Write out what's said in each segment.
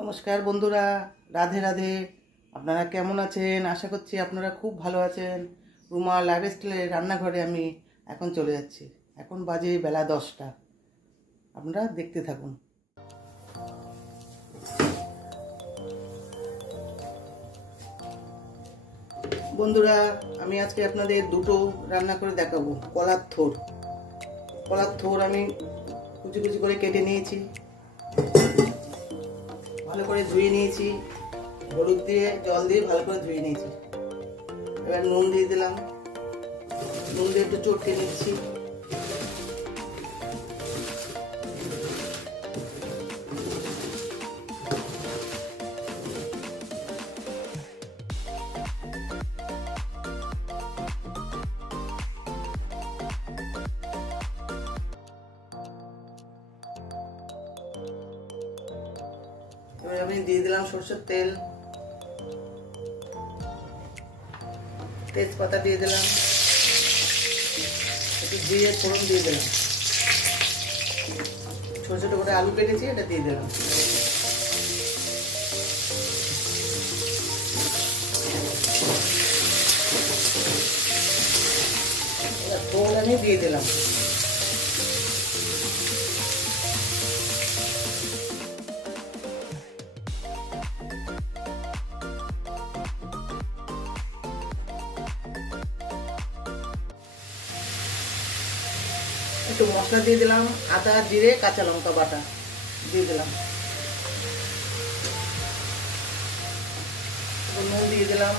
नमस्कार बंधुरा राधे राधे আপনারা কেমন আছেন আশা করছি আপনারা খুব ভালো আছেন রুমা লাইফস্টাইলের রান্নাঘরে আমি এখন চলে যাচ্ছি এখন বাজে বেলা 10টা আপনারা দেখতে থাকুন বন্ধুরা আমি আজকে আপনাদের দুটো রান্না করে দেখাবো কলার থোর আমি কুচি কুচি করে কেটে নিয়েছি ভালো করে ধুয়ে নিয়েছি হলুদ দিয়ে জল দিয়ে ভালো করে ধুয়ে নিয়েছি এবার নুন দিয়ে দিলাম নুন দিয়ে একটু চটকে নিচ্ছি আমি দিয়ে দিলাম সরষের তেল তেজপাতা দিয়ে দিলাম একটু জিরে ফোড়ন দিয়ে দিলাম ছোট ছোট করে আলু কেটেছি এটা দিয়ে দিলাম ফোড়ন আমি দিয়ে দিলাম একটু মশলা দিয়ে দিলাম আদা জিরে কাঁচা লঙ্কা বাটা দিয়ে দিলাম নুন দিয়ে দিলাম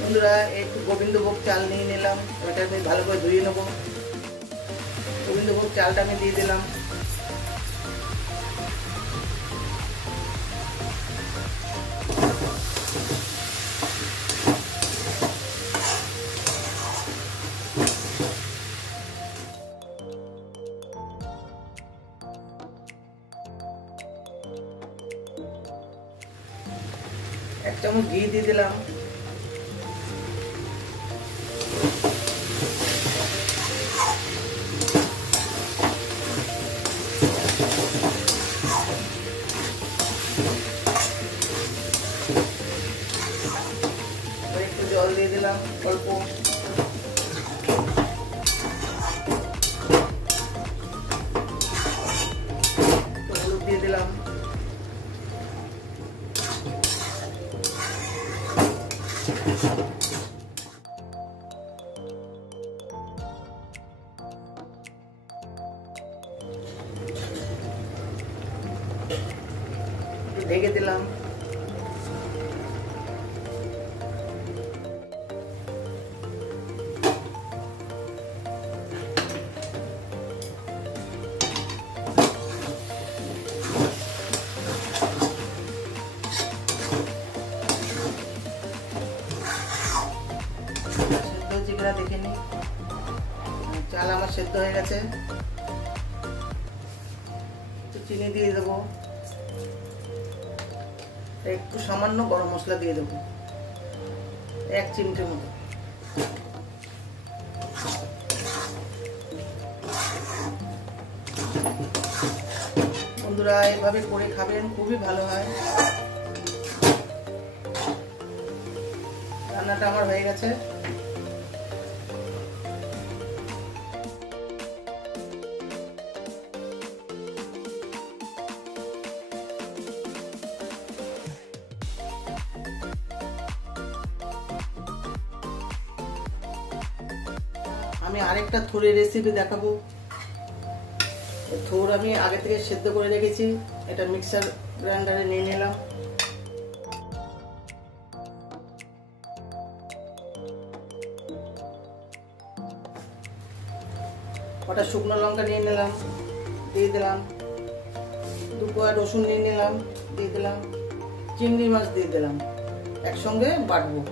বন্ধুরা একটু গোবিন্দভোগ চাল নিয়ে নিলাম ওটা আমি ভালো করে ধুয়ে নেব গোবিন্দভোগ চালটা আমি দিয়ে দিলাম এক চামচ ঘি দিয়ে দিলাম একটু জল দিয়ে দিলাম অল্প হলুদ দিয়ে দিলাম ঢেকে দিলাম দেখে নি চাল আমার সেদ্ধ হয়ে গেছে একটু চিনি দিয়ে দেবো একটু সামান্য গরম মশলা দিয়ে দেবো 1 চিমটির মতো বন্ধুরা এইভাবে করে খাবেন খুবই ভালো হয় রান্নাটা আমার হয়ে গেছে আমি আরেকটা থোরের রেসিপি দেখাবো থোর আমি আগে থেকে সেদ্ধ করে রেখেছি এটা মিক্সার গ্রাইন্ডারে নিয়ে নিলাম কটা শুকনো লঙ্কা নিয়ে নিলাম দিয়ে দিলাম 2 কোয়া রসুন নিয়ে নিলাম দিয়ে দিলাম চিংড়ি মাছ দিয়ে দিলাম একসঙ্গে বাটবো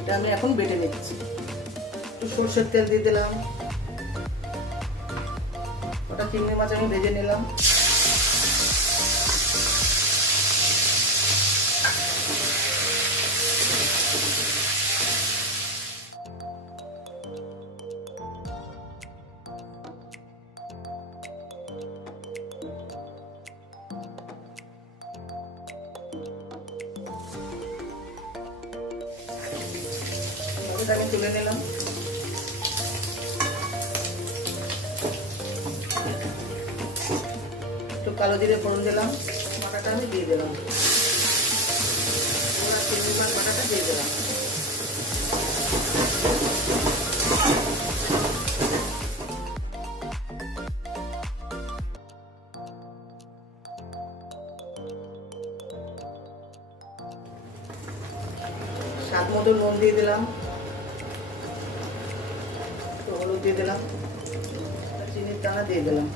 এটা আমি এখন বেটে নিচ্ছি একটু সরষের তেল দিয়ে দিলাম। ওটা চিংড়ি মাছ আমি ভেজে নিলাম। আমি তুলে নিলাম। একটু কালো জিরে ফোড়ন দিলাম, বাটাটা আমি দিয়ে দিলাম, চিংড়ি মাছ বাটাটা দিয়ে দিলাম। স্বাদ মতো নুন দিয়ে দিলাম, হলুদ দিয়ে দিলাম, চিনির দানা দিয়ে দিলাম।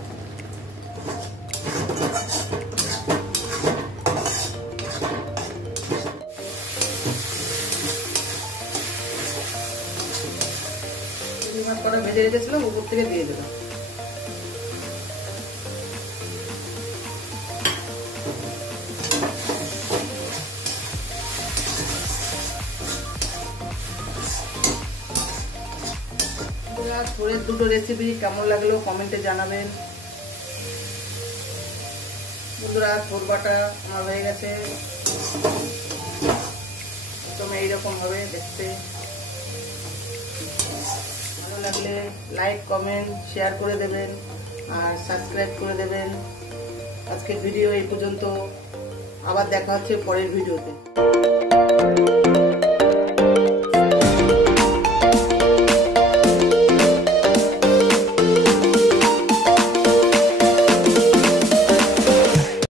চিংড়ি মাছ কটা ভেজে রেখেছিলাম, উপর থেকে দিয়ে দিলাম। থোড়ের দুটো রেসিপি কেমন লাগলো কমেন্টে জানাবেন বন্ধুরা। থোর বাটা আমার হয়ে গেছে, একদম এইরকম হবে দেখতে। ভালো লাগলে লাইক কমেন্ট শেয়ার করে দেবেন আর সাবস্ক্রাইব করে দেবেন। আজকের ভিডিও এই পর্যন্ত, আবার দেখা হচ্ছে পরের ভিডিওতে।